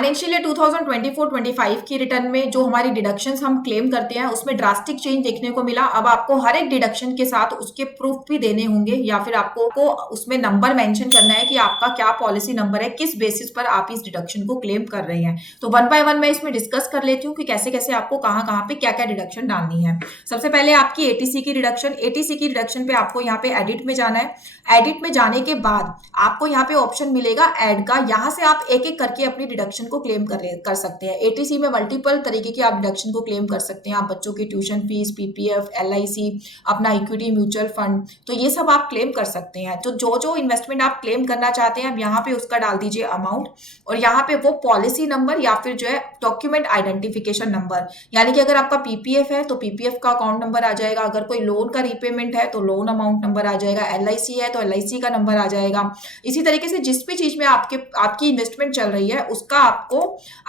Financial year 2024-25 की return में जो हमारी डिडक्शंस हम क्लेम करते हैं उसमें ड्रास्टिक चेंज देखने को मिला। अब आपको हर एक डिडक्शन के साथ उसके प्रूफ भी देने होंगे या फिर आपको उसमें नंबर मेंशन करना है कि आपका क्या पॉलिसी नंबर है, किस बेसिस पर आप इस डिडक्शन को क्लेम कर रहे हैं। तो वन बाय वन मैं इसमें डिस्कस कर लेती हूँ कि कैसे कैसे आपको कहाँ कहाँ पे क्या क्या डिडक्शन डालनी है। सबसे पहले आपकी एटीसी की डिडक्शन। एटीसी की डिडक्शन पे आपको यहाँ पे एडिट में जाना है। एडिट में जाने के बाद आपको यहाँ पे ऑप्शन मिलेगा ऐड का। यहाँ से आप एक एक करके अपनी डिडक्शन को क्लेम कर सकते हैं। एटीसी में मल्टीपल तरीके की आप डिडक्शन को क्लेम कर सकते हैं। आप बच्चों की ट्यूशन फीस, पीपीएफ, एलआईसी, अपना इक्विटी म्यूचुअल फंड, तो ये सब आप क्लेम कर सकते हैं। तो जो जो इन्वेस्टमेंट आप क्लेम करना चाहते हैं अब यहाँ पे उसका डाल दीजिए अमाउंट, और यहाँ पे वो पॉलिसी नंबर या फिर जो है डॉक्यूमेंट आइडेंटिफिकेशन नंबर, यानी कि अगर आपका पीपीएफ है तो पीपीएफ का अकाउंट नंबर आ जाएगा, अगर कोई लोन का रीपेमेंट है तो लोन अमाउंट नंबर आ जाएगा, एलआईसी है तो एलआईसी का नंबर आ जाएगा। इसी तरीके से जिस भी चीज में आपकी इन्वेस्टमेंट चल रही है उसका आपको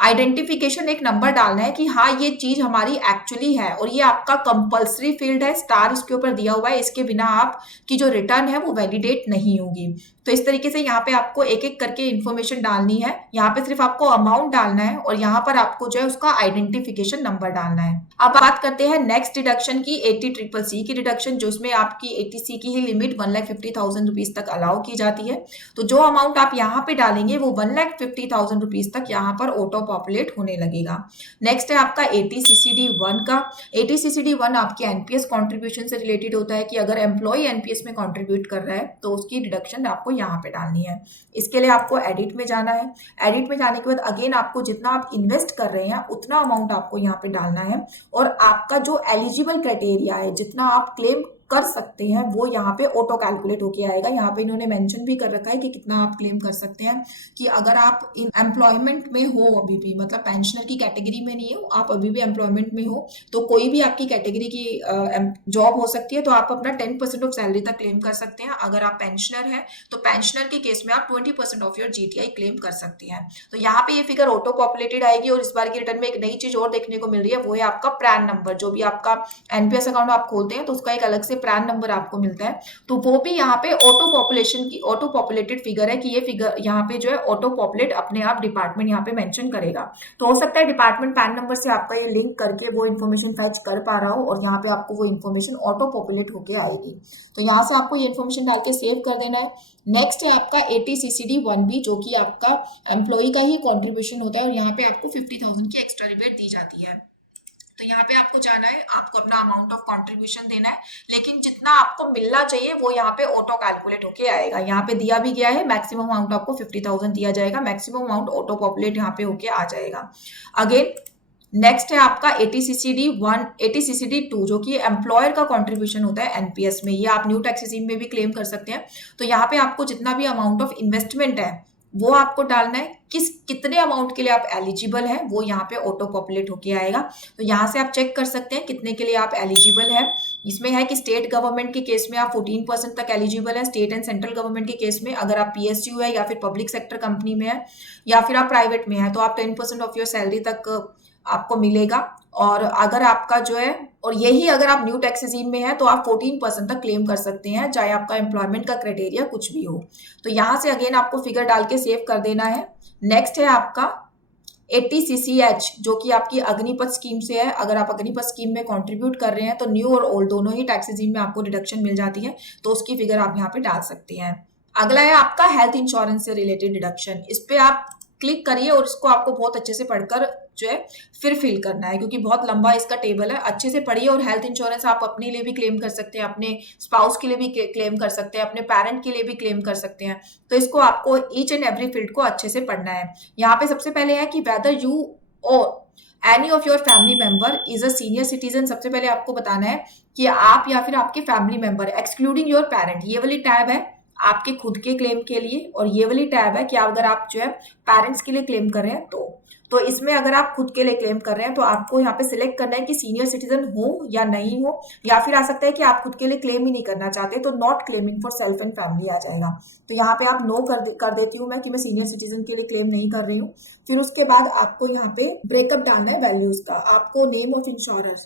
आइडेंटिफिकेशन एक नंबर डालना है कि हाँ ये चीज हमारी एक्चुअली है, और ये आपका कंपल्सरी फील्ड है, स्टार इसके ऊपर दिया हुआ है, इसके बिना आपकी जो रिटर्न है वो वैलिडेट नहीं होगी। तो इस तरीके से यहाँ पे आपको एक एक करके इन्फॉर्मेशन डालनी है। यहाँ पे सिर्फ आपको अमाउंट डालना है और यहाँ पर आपको जो है उसका आइडेंटिफिकेशन नंबर डालना है। अब बात करते हैं नेक्स्ट डिडक्शन की, 80CCC की डिडक्शन, जो इसमें आपकी एटीसी की ही लिमिट 1,50,000 रुपीज तक अलाउ की जाती है। तो जो अमाउंट आप यहाँ पे डालेंगे वो 1,50,000 रुपीज तक यहाँ पर ऑटो पॉपुलेट होने लगेगा। नेक्स्ट है आपका 80CCD1 का। 80CCD1 आपके एनपीएस कॉन्ट्रीब्यूशन से रिलेटेड होता है कि अगर एम्प्लॉय एनपीएस में कॉन्ट्रीब्यूट कर रहा है तो उसकी डिडक्शन आपको यहाँ पे डालनी है। इसके लिए आपको एडिट में जाना है। एडिट में जाने के बाद अगेन आपको जितना आप इन्वेस्ट कर रहे हैं उतना अमाउंट आपको यहाँ पे डालना है, और आपका जो एलिजिबल क्राइटेरिया है, जितना आप क्लेम कर सकते हैं, वो यहाँ पे ऑटो कैलकुलेट होके आएगा। यहाँ पे इन्होंने मेंशन भी कर रखा है कि कितना आप क्लेम कर सकते हैं, कि अगर आप इन एम्प्लॉयमेंट में हो अभी भी, मतलब पेंशनर की कैटेगरी में नहीं हो, आप अभी भी एम्प्लॉयमेंट में हो, तो कोई भी आपकी कैटेगरी की जॉब हो सकती है, तो आप अपना 10% ऑफ सैलरी तक क्लेम कर सकते हैं। अगर आप पेंशनर हैं तो पेंशनर के केस में आप 20% ऑफ योर जीटीआई क्लेम कर सकते हैं। तो यहाँ पे ये फिगर ऑटो पॉपुलेटेड आएगी। और इस बार की रिटर्न में एक नई चीज और देखने को मिल रही है, वो है आपका प्रैन नंबर। जो भी आपका एनपीएस अकाउंट आप खोलते हैं तो उसका एक अलग से प्रैन नंबर आपको मिलता है, तो वो भी यहाँ पे ऑटो पॉपुलेटेड फिगर है, कि ये फिगर यहाँ पे जो है ऑटो पॉपुलेट अपने आप डिपार्टमेंट यहाँ पे मेंशन करेगा। तो हो सकता है डिपार्टमेंट पैन नंबर से आपका ये लिंक करके वो इन्फॉर्मेशन फैच कर पा रहा हो, और यहाँ पे आपको वो इन्फॉर्मेशन ऑटो पॉपुलेट होके आएगी। तो यहाँ से आपको ये इन्फॉर्मेशन डाल के सेव कर देना है। नेक्स्ट है आपका 80CCD1B, जो कि आपका एम्प्लॉय का ही कॉन्ट्रीब्यूशन होता है, और यहाँ पे आपको 50,000 की एक्स्ट्रा रिबेट दी जाती है। तो यहाँ पे आपको जाना है, आपको अपना अमाउंट ऑफ कंट्रीब्यूशन देना है, लेकिन जितना आपको मिलना चाहिए वो यहाँ पे ऑटो कैलकुलेट होके आएगा। यहाँ पे दिया भी गया है मैक्सिमम अमाउंट आपको 50,000 दिया जाएगा, मैक्सिमम अमाउंट ऑटो पॉपुलेट यहाँ पे होके आ जाएगा। अगेन नेक्स्ट है आपका 80CCD1, 80CCD2, जो कि एम्प्लॉयर का कंट्रीब्यूशन होता है एनपीएस में। ये आप न्यू टैक्स स्कीम में भी क्लेम कर सकते हैं। तो यहाँ पे आपको जितना भी अमाउंट ऑफ इन्वेस्टमेंट है वो आपको डालना है, कितने अमाउंट के लिए आप एलिजिबल हैं वो यहाँ पे ऑटो पॉपुलेट होके आएगा। तो यहाँ से आप चेक कर सकते हैं कितने के लिए आप एलिजिबल है। इसमें है कि स्टेट गवर्नमेंट के केस में आप 14% तक एलिजिबल है। स्टेट एंड सेंट्रल गवर्नमेंट के केस में अगर आप पीएसयू है या फिर पब्लिक सेक्टर कंपनी में है या फिर आप प्राइवेट में है तो आप 10% ऑफ योर सैलरी तक आपको मिलेगा। और अगर आपका जो है, और यही अगर आप न्यू टैक्स स्कीम में है तो आप 14% तक क्लेम कर सकते हैं, चाहे आपका एम्प्लॉयमेंट का क्राइटेरिया कुछ भी हो। तो यहाँ से अगेन आपको फिगर डाल के सेव कर देना है। नेक्स्ट है आपका 80CCH, जो कि आपकी अग्निपथ स्कीम से है। अगर आप अग्निपथ स्कीम में कंट्रीब्यूट कर रहे हैं तो न्यू और ओल्ड दोनों ही टैक्स स्कीम में आपको डिडक्शन मिल जाती है, तो उसकी फिगर आप यहाँ पे डाल सकते हैं। अगला है आपका हेल्थ इंश्योरेंस से रिलेटेड डिडक्शन। इस पे आप क्लिक करिए और इसको आपको बहुत अच्छे से पढ़कर जो है फिर फिल करना है, क्योंकि बहुत लंबा इसका टेबल है। अच्छे से पढ़िए। और हेल्थ इंश्योरेंस आप अपने लिए भी क्लेम कर सकते हैं, अपने स्पाउस के लिए भी क्लेम कर सकते हैं, अपने पेरेंट के लिए भी क्लेम कर सकते हैं। तो इसको आपको ईच एंड एवरी फील्ड को अच्छे से पढ़ना है। यहाँ पे सबसे पहले है कि वेदर यू और any of your family member is a senior citizen. सबसे पहले आपको बताना है कि आप या फिर आपके family member excluding your parent, ये वाली टैब है आपके खुद के क्लेम के लिए, और ये वाली टैब है कि अगर आप जो है पेरेंट्स के लिए क्लेम कर रहे हैं तो इसमें अगर आप खुद के लिए क्लेम कर रहे हैं तो आपको यहाँ पे सिलेक्ट करना है कि सीनियर सिटीजन हो या नहीं हो, या फिर आ सकता है कि आप खुद के लिए क्लेम ही नहीं करना चाहते तो not claiming for self and family आ जाएगा। तो यहाँ पे आप नो कर देती हूँ मैं कि मैं सीनियर सिटीजन के लिए क्लेम नहीं कर रही हूँ। फिर उसके बाद आपको यहाँ पे ब्रेकअप डालना है वैल्यूज का। आपको नेम ऑफ इंश्योरर,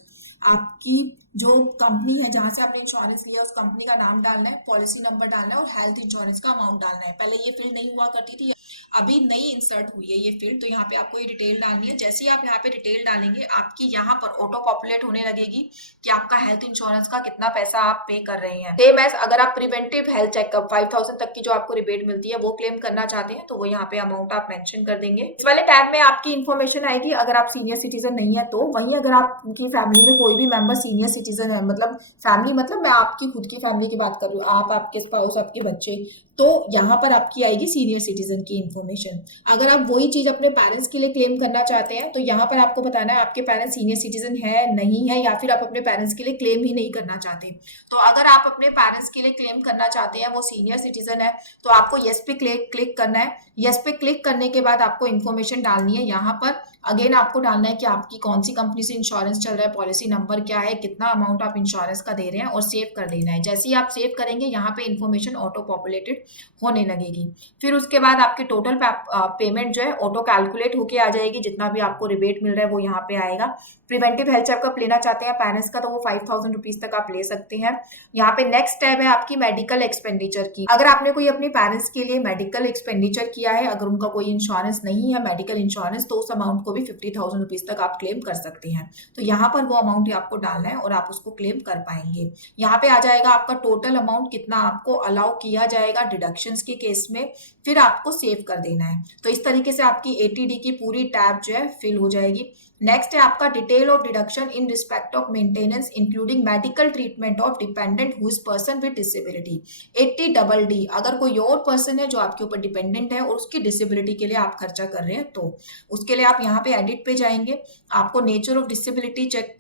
आपकी जो कंपनी है जहां से आपने इंश्योरेंस लिया उस कंपनी का नाम डालना है, पॉलिसी नंबर डालना है और हेल्थ इंश्योरेंस का अमाउंट डालना है। पहले ये फील्ड नहीं हुआ करती थी, अभी नई इंसर्ट हुई है ये फील्ड, तो यहाँ पे आपको ये डिटेल डालनी है। जैसे ही आप यहाँ पे डिटेल डालेंगे आपकी यहाँ पर ऑटो पॉपुलेट होने लगेगी कि आपका हेल्थ इंश्योरेंस का कितना पैसा आप पे कर रहे हैं। सेम एज अगर आप प्रिवेंटिव हेल्थ चेकअप 5000 तक की जो आपको रिबेट मिलती है वो क्लेम करना चाहते हैं तो वो यहाँ पे अमाउंट आप मेंशन कर देंगे। इस वाले टैब में आपकी इन्फॉर्मेशन आएगी अगर आप सीनियर सिटीजन नहीं है तो। वहीं अगर आपकी फैमिली में कोई भी मेंबर सीनियर सिटीजन है, मतलब फैमिली मतलब मैं आपकी खुद की फैमिली की बात कर रही हूँ, आप, आपके स्पाउस, आपके बच्चे, तो यहाँ पर आपकी आएगी सीनियर सिटीजन की इन्फॉर्मेशन। अगर आप वही चीज अपने पेरेंट्स के लिए क्लेम करना चाहते हैं तो यहाँ पर आपको बताना है आपके पेरेंट्स सीनियर सिटीजन है नहीं है, या फिर आप अपने पेरेंट्स के लिए क्लेम ही नहीं करना चाहते। तो अगर आप अपने पेरेंट्स के लिए क्लेम करना चाहते हैं, वो सीनियर सिटीजन है, तो आपको येस पे क्लिक करना है। येस पे क्लिक करने के बाद आपको इन्फॉर्मेशन डालनी है। यहाँ पर अगेन आपको डालना है कि आपकी कौन सी कंपनी से इंश्योरेंस चल रहा है, पॉलिसी नंबर क्या है, कितना अमाउंट आप इंश्योरेंस का दे रहे हैं, और सेव कर देना है। जैसे ही आप सेव करेंगे यहाँ पे इन्फॉर्मेशन ऑटो पॉपुलेटेड होने लगेगी। फिर उसके बाद आपकी टोटल पेमेंट जो है ऑटो कैलकुलेट होके आ जाएगी, जितना भी आपको रिबेट मिल रहा है वो यहाँ पे आएगा। प्रिवेंटिव हेल्थ चेकअप लेना चाहते हैं पेरेंट्स का तो वो 5000 रुपीज तक आप ले सकते हैं। यहाँ पे नेक्स्ट टैब है आपकी मेडिकल एक्सपेंडिचर की। अगर आपने कोई अपने पेरेंट्स के लिए मेडिकल एक्सपेंडिचर किया है, अगर उनका कोई इंश्योरेंस नहीं है मेडिकल इंश्योरेंस, तो उस अमाउंट को भी 50,000 रुपीज तक आप क्लेम कर सकते हैं। तो यहाँ पर वो अमाउंट आपको डालना है और आप उसको क्लेम कर पाएंगे। यहाँ पे आ जाएगा आपका टोटल अमाउंट कितना आपको अलाउ किया जाएगा डिडक्शंस के केस में, फिर आपको सेव कर देना है। तो इस तरीके से आपकी एटीडी की पूरी टैब जो है फिल हो जाएगी। नेक्स्ट है आपका detail of deduction in respect of maintenance including medical treatment of dependent who is person with disability. 80DD अगर कोई और पर्सन है जो आपके ऊपर डिपेंडेंट है और उसकी डिसेबिलिटी के लिए आप खर्चा कर रहे हैं तो उसके लिए आप यहाँ पे एडिट पे जाएंगे। आपको नेचर ऑफ डिसेबिलिटी चेक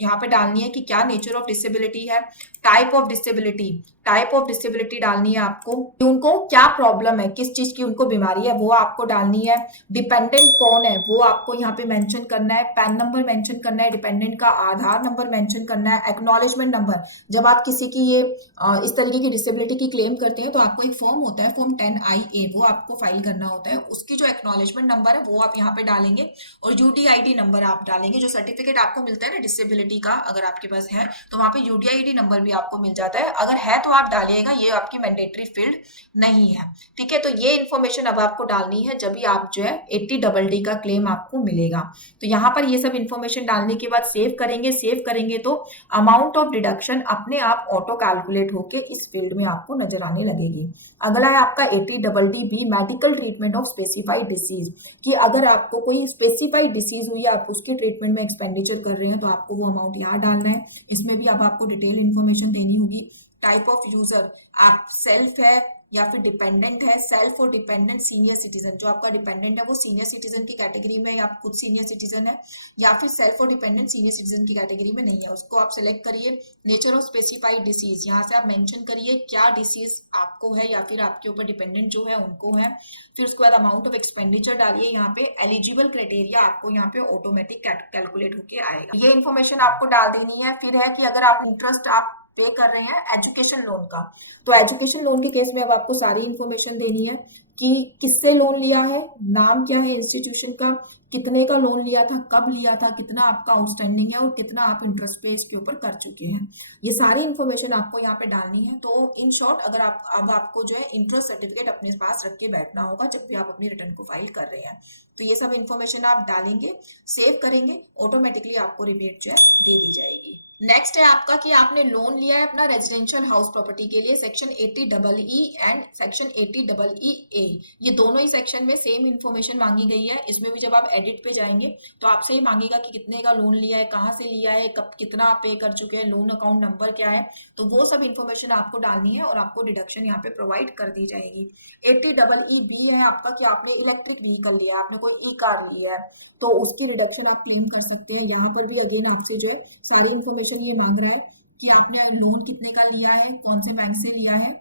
यहाँ पे डालनी है कि क्या नेचर ऑफ डिसेबिलिटी है। टाइप ऑफ डिसेबिलिटी डालनी है आपको कि उनको क्या प्रॉब्लम है, किस चीज की उनको बीमारी है वो आपको डालनी है। डिपेंडेंट कौन है वो आपको यहाँ पे मेंशन करना है। पैन नंबर मेंशन करना है डिपेंडेंट का, आधार नंबर मेंशन करना है, एक्नॉलेजमेंट नंबर। जब आप किसी की ये इस तरीके की डिसेबिलिटी की क्लेम करते हैं तो आपको एक फॉर्म होता है फॉर्म 10IA, वो आपको फाइल करना होता है। उसकी जो एक्नॉलेजमेंट नंबर है वो आप यहाँ पे डालेंगे और UDID नंबर आप डालेंगे। जो सर्टिफिकेट आपको मिलता है ना डिसेबिलिटी का, अगर आपके पास है तो वहां पे UDID नंबर भी आपको मिल जाता है। अगर है तो आप डालिएगा, ये आपकी मैंडेटरी फील्ड नहीं है, ठीक है। तो ये इन्फॉर्मेशन अब आपको डालनी है जब भी आप जो है 80DD का क्लेम आपको मिलेगा। तो यहाँ पर ये सब इन्फॉर्मेशन डालने के बाद सेव करेंगे तो अमाउंट ऑफ डिडक्शन अपने आप ऑटो कैलकुलेट होके इस फील्ड में आपको नजर आने लगेगी। अगला है आपका 80DD medical treatment of specified disease, कि अगर आपको कोई स्पेसिफाइड डिसीज हुई है, आप उसके ट्रीटमेंट में एक्सपेंडिचर कर रहे हैं तो आपको वो अमाउंट यहाँ डालना है। इसमें भी अब आपको डिटेल इन्फॉर्मेशन देनी होगी। टाइप ऑफ यूजर, आप सेल्फ है या फिर डिपेंडेंट है। सेल्फ और डिपेंडेंट सीनियर सिटीजन, जो आपका डिपेंडेंट है वो सीनियर सिटीजन की कैटेगरी में या खुद सीनियर सिटीजन है, या फिर सेल्फ और डिपेंडेंट सीनियर सिटीजन की कैटेगरी में नहीं है, उसको आप सिलेक्ट करिए। नेचर ऑफ स्पेसिफाइड डिसीज, यहाँ से आप मेंशन करिए क्या डिसीज आपको है या फिर आपके ऊपर डिपेंडेंट जो है उनको है। फिर उसके बाद अमाउंट ऑफ एक्सपेंडिचर डालिए। यहाँ पे एलिजिबल क्राइटेरिया आपको यहाँ पे ऑटोमेटिक कैलकुलेट होके आएगा। ये इन्फॉर्मेशन आपको डाल देनी है। फिर है कि अगर आप इंटरेस्ट आप पे कर रहे हैं एजुकेशन लोन का, तो एजुकेशन लोन के केस में अब आपको सारी इंफॉर्मेशन देनी है कि किससे लोन लिया है, नाम क्या है इंस्टीट्यूशन का, कितने का लोन लिया था, कब लिया था, कितना आपका आउटस्टैंडिंग है और कितना आप इंटरेस्ट पे इसके ऊपर कर चुके हैं। ये सारी इंफॉर्मेशन आपको यहाँ पे डालनी है। तो इन शॉर्ट अगर आप अब आपको जो है इंटरेस्ट सर्टिफिकेट अपने पास रख के बैठना होगा जब भी आप अपनी रिटर्न को फाइल कर रहे हैं। तो ये सब इंफॉर्मेशन आप डालेंगे, सेव करेंगे, ऑटोमेटिकली आपको रिबेट जो है दे दी जाएगी। नेक्स्ट है आपका कि आपने लोन लिया है अपना रेजिडेंशियल हाउस प्रॉपर्टी के लिए, section 80EE and section 80EA, ये दोनों ही सेक्शन में सेम इंफॉर्मेशन मांगी गई है। इसमें भी जब आप एडिट पे जाएंगे तो आपसे ही मांगेगा कि कितने का लोन लिया है, कहाँ से लिया है, कब कितना आप पे कर चुके हैं, लोन अकाउंट नंबर क्या है, तो वो सब इंफॉर्मेशन आपको डालनी है और आपको डिडक्शन यहाँ पे प्रोवाइड कर दी जाएगी। 80EB है आपका कि आपने इलेक्ट्रिक व्हीकल लिया है, आपने कोई ई कार ली है तो उसकी रिडक्शन आप क्लेम कर सकते हैं। यहाँ पर भी अगेन आपसे जो है सारी इंफॉर्मेशन ये मांग रहा है कि आपने लोन कितने का लिया है, कौन से बैंक से लिया है,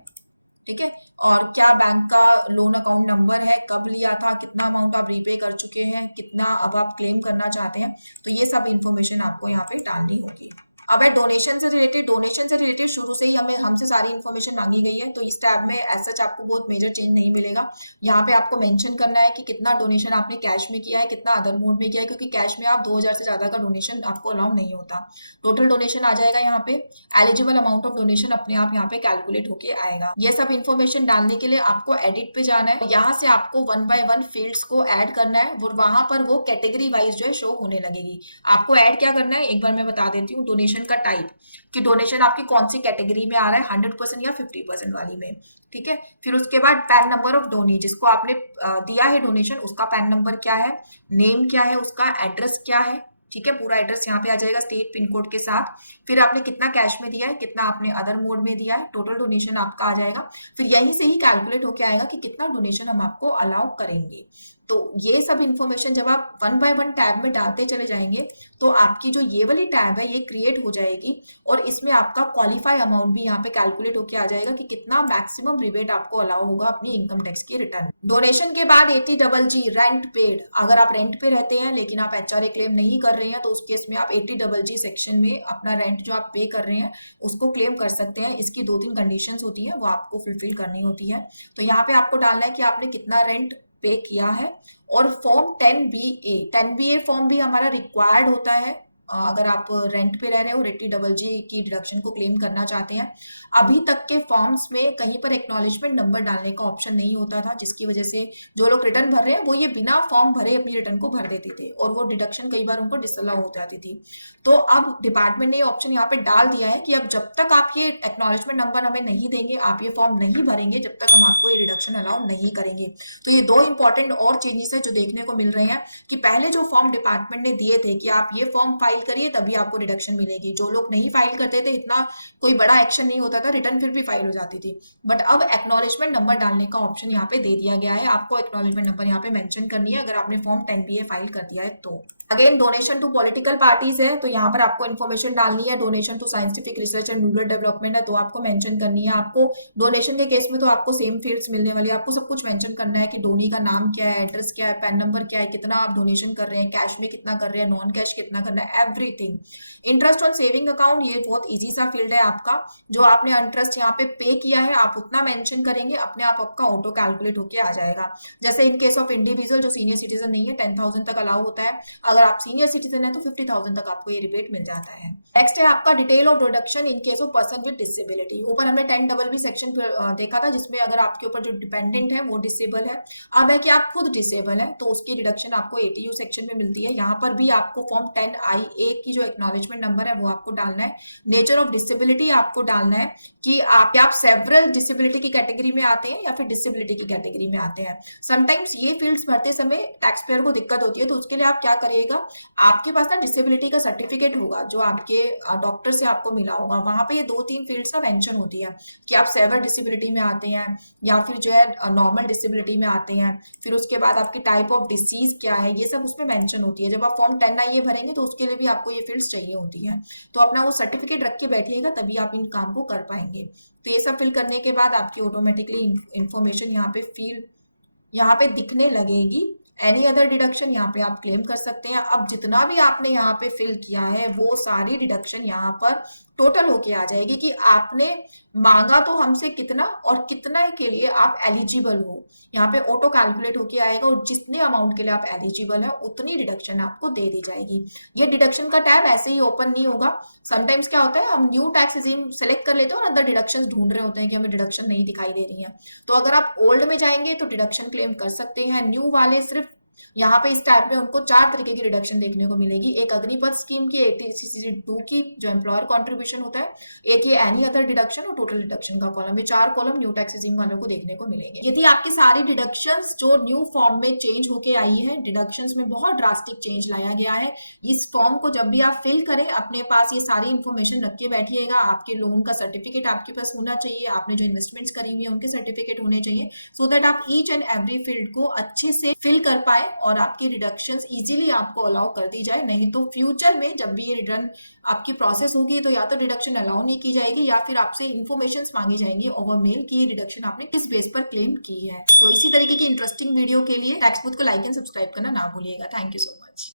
ठीक है, और क्या बैंक का लोन अकाउंट नंबर है, कब लिया था, कितना अमाउंट आप रीपे कर चुके हैं, कितना अब आप क्लेम करना चाहते हैं। तो ये सब इंफॉर्मेशन आपको यहाँ पे डालनी होगी। अब है डोनेशन से रिलेटेड शुरू से ही हमसे सारी इन्फॉर्मेशन मांगी गई है, तो इस टैब में एज सच आपको बहुत मेजर चेंज नहीं मिलेगा। यहाँ पे आपको मेंशन करना है कि कितना डोनेशन आपने कैश में किया है, कितना अदर मोड में किया है, क्योंकि कैश में आप 2000 से ज्यादा का डोनेशन आपको अलाउ नहीं होता। टोटल डोनेशन आ जाएगा यहाँ पे, एलिजिबल अमाउंट ऑफ डोनेशन अपने आप यहाँ पे कैलकुलेट होके आएगा। ये सब इन्फॉर्मेशन डालने के लिए आपको एडिट पे जाना है, यहाँ से आपको 1 by 1 फील्ड्स को ऐड करना है, वहां पर वो कैटेगरी वाइज जो है शो होने लगेगी। आपको ऐड क्या करना है एक बार मैं बता देती हूँ। डोनेशन का टाइप, कि डोनेशन आपकी कौन सी कैटेगरी में आ रहा है, 100% या 50% वाली में, ठीक है। फिर उसके बाद पैन नंबर ऑफ डोनी, जिसको आपने दिया है डोनेशन, उसका पैन नंबर क्या है, नेम क्या है, उसका एड्रेस क्या है, ठीक है। पूरा एड्रेस यहाँ पे आ जाएगा स्टेट पिन कोड के साथ। फिर आपने कितना कैश में दिया है, कितना आपने अदर मोड में दिया है, टोटल डोनेशन आपका आ जाएगा। फिर यहीं से ही कैलकुलेट होके आएगा कि कितना डोनेशन हम आपको अलाउ करेंगे। तो ये सब इन्फॉर्मेशन जब आप 1 by 1 टैब में डालते चले जाएंगे तो आपकी जो ये वाली टैब है ये क्रिएट हो जाएगी, और इसमें आपका क्वालिफाई अमाउंट भी यहाँ पे कैलकुलेट होके आ जाएगा कि कितना मैक्सिमम रिबेट आपको अलाउ होगा अपनी इनकम टैक्स की रिटर्न। डोनेशन के बाद 80GG रेंट पेड, अगर आप रेंट पे रहते हैं लेकिन आप HRA क्लेम नहीं कर रहे हैं तो उस केस में आप 80GG सेक्शन में अपना रेंट जो आप पे कर रहे हैं उसको क्लेम कर सकते हैं। इसकी 2-3 कंडीशंस होती हैं, वो आपको फुलफिल करनी होती है। तो यहाँ पे आपको डालना है कि आपने कितना रेंट पे किया है, और फॉर्म 10BA फॉर्म भी हमारा रिक्वायर्ड होता है अगर आप रेंट पे रह रहे हो, 80GG की डिडक्शन को क्लेम करना चाहते हैं। अभी तक के फॉर्म्स में कहीं पर एक्नॉलेजमेंट नंबर डालने का ऑप्शन नहीं होता था, जिसकी वजह से जो लोग रिटर्न भर रहे हैं वो ये बिना फॉर्म भरे अपनी रिटर्न को भर देते थे, और वो डिडक्शन कई बार उनको डिसअलाउ हो जाती थी। तो अब डिपार्टमेंट ने ये ऑप्शन यहाँ पे डाल दिया है कि अब जब तक आप ये एक्नॉलेजमेंट नंबर हमें नहीं देंगे, आप ये फॉर्म नहीं भरेंगे, जब तक हम आपको ये डिडक्शन अलाउ नहीं करेंगे। तो ये 2 इंपॉर्टेंट और चेंजेस है जो देखने को मिल रहे हैं, कि पहले जो फॉर्म डिपार्टमेंट ने दिए थे कि आप ये फॉर्म फाइल करिए तभी आपको डिडक्शन मिलेगी, जो लोग नहीं फाइल करते थे इतना कोई बड़ा एक्शन नहीं होता था, रिटर्न फिर भी फाइल हो जाती थी। बट अब एक्नॉलेजमेंट नंबर डालने का ऑप्शन यहाँ पे दे दिया गया है, आपको एक्नॉलेजमेंट नंबर यहाँ पे मेंशन करनी है अगर आपने फॉर्म 10BA फाइल कर दिया है तो। Again donation to political parties है, तो यहाँ पर आपको इन्फॉर्मेशन डालनी है। Donation to scientific research and rural development है तो आपको मेंशन करनी है। आपको डोनेशन के केस में तो आपको सेम फील्ड्स मिलने वाली है, आपको सब कुछ मेंशन करना है कि डोनी का नाम क्या है, एड्रेस क्या है, पैन नंबर क्या है, कितना आप डोनेशन कर रहे हैं, कैश में कितना कर रहे हैं, नॉन कैश कितना करना है, everything. Interest on saving account, ये बहुत ईजी सा फील्ड है आपका, जो आपने इंटरेस्ट यहाँ पे पे किया है आप उतना मेंशन करेंगे, अपने आप आपका ऑटो कैलकुलेट होके आ जाएगा। जैसे इन केस ऑफ इंडिविजुअल जो सीनियर सिटीजन नहीं है 10,000 तक अलाउ होता है, अगर आप सीनियर सिटीजन है तो 50,000 तक आपको ये रिबेट मिल जाता है। नेक्स्ट है आपका detail of deduction in case of person with disability. ऊपर हमने 10BB सेक्शन देखा था जिसमें अगर आपके ऊपर जो डिपेंडेंट है वो डिसेबल है, अब है कि आप खुद डिसेबल है तो उसकी डिडक्शन आपको ATU सेक्शन में मिलती है। यहाँ पर भी आपको फॉर्म 10IA की जो एक्नॉलेजमेंट नंबर है वो आपको डालना है। नेचर ऑफ डिसेबिलिटी आपको डालना है कि आप सेवरल डिसेबिलिटी की कैटेगरी में आते हैं या फिर डिसेबिलिटी की कैटेगरी में आते हैं। समटाइम्स ये फील्ड्स भरते समय टैक्स पेयर को दिक्कत होती है, तो उसके लिए आप क्या करिएगा, आपके पास ना डिसेबिलिटी का सर्टिफिकेट होगा जो आपके डॉक्टर से आपको मिला होगा, वहां पे ये 2-3 फील्ड्स ना मेंशन होती है कि आप सेवर डिसेबिलिटी में आते हैं या फिर जो है नॉर्मल डिसेबिलिटी में आते हैं। फिर उसके बाद आपकी टाइप ऑफ डिसीज क्या है, ये सब उसमें मेंशन होती है। जब आप फॉर्म 10IA भरेंगे तो उसके लिए भी आपको ये फील्ड्स चाहिए होती है, तो अपना वो सर्टिफिकेट रख के बैठिएगा तभी आप इन काम को कर पाएंगे। तो ये सब फिल करने के बाद आपकी ऑटोमेटिकली इंफॉर्मेशन यहाँ पे दिखने लगेगी। एनी अदर डिडक्शन यहाँ पे आप क्लेम कर सकते हैं। अब जितना भी आपने यहाँ पे फिल किया है वो सारी डिडक्शन यहाँ पर टोटल होके आ जाएगी कि आपने मांगा तो हमसे कितना और कितना के लिए आप एलिजिबल हो। यहाँ पे ऑटो कैलकुलेट होके आएगा और जितने अमाउंट के लिए आप एलिजिबल है उतनी डिडक्शन आपको दे दी जाएगी। ये डिडक्शन का टैब ऐसे ही ओपन नहीं होगा। समटाइम्स क्या होता है, हम न्यू टैक्स रिजीम सेलेक्ट कर लेते हैं और अंदर डिडक्शंस ढूंढ रहे होते हैं कि हमें डिडक्शन नहीं दिखाई दे रही है। तो अगर आप ओल्ड में जाएंगे तो डिडक्शन क्लेम कर सकते हैं। न्यू वाले सिर्फ यहाँ पे इस टाइप में उनको 4 तरीके की रिडक्शन देखने को मिलेगी। एक अग्निपथ स्कीम की 80CC2 की जो एम्प्लॉयर कंट्रीब्यूशन होता है, एक ये एनी अदर डिडक्शन और टोटल डिडक्शन का कॉलम, ये 4 कॉलम न्यू टैक्स रिजीम वालों को देखने को मिलेंगे। यदि आपकी सारी डिडक्शंस जो न्यू फॉर्म में चेंज होके आई है, डिडक्शंस में बहुत ड्रास्टिक चेंज लाया गया है। इस फॉर्म को जब भी आप फिल करें अपने पास ये सारी इंफॉर्मेशन रख के बैठिएगा। आपके लोन का सर्टिफिकेट आपके पास होना चाहिए, आपने जो इन्वेस्टमेंट्स करी हुई है उनके सर्टिफिकेट होने चाहिए, सो दैट आप ईच एंड एवरी फील्ड को अच्छे से फिल कर पाए और आपकी डिडक्शंस इजीली आपको अलाउ कर दी जाए। नहीं तो फ्यूचर में जब भी ये रिटर्न आपकी प्रोसेस होगी तो या तो डिडक्शन अलाउ नहीं की जाएगी या फिर आपसे इन्फॉर्मेशंस मांगी जाएंगी ओवर मेल कि ये डिडक्शन आपने किस बेस पर क्लेम की है। तो इसी तरीके की इंटरेस्टिंग वीडियो के लिए टैक्स बूथ को लाइक एंड सब्सक्राइब करना ना भूलिएगा। Thank you so much.